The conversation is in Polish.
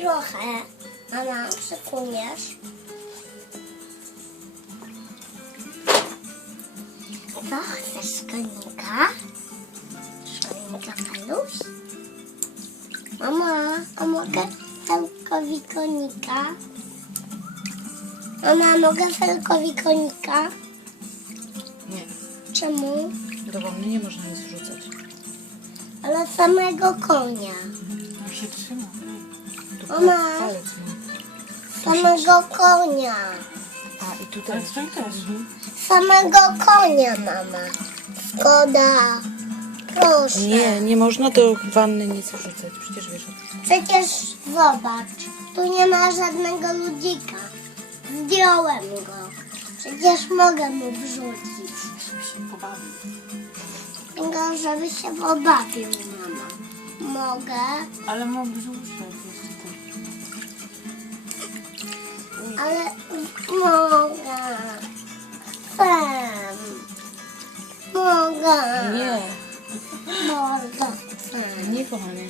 trochę. Mama, przekuniesz. Co, chcesz szkolnika? Szkolnika Paluś? Mama, a mogę Felkowi konika? Mama, mogę Felkowi konika? Nie, Czemu? do wonny nie można nic wrzucać. Ale samego konia. Jak się trzyma. Mama. palec. Samego konia. A i tutaj. tutaj też. Samego konia, mama. Szkoda. Proszę. Nie, nie można do wanny nic wrzucać. Przecież wiesz. Przecież zobacz, tu nie ma żadnego ludzika. Zdjąłem go. Przecież mogę mu wrzucić. Żeby się pobawił. Tylko żeby się pobawił, mama. Mogę, Ale ma brzuszek jeszcze. ale mogę. Sam. Mogę. Nie, Mogę. nie kochanie.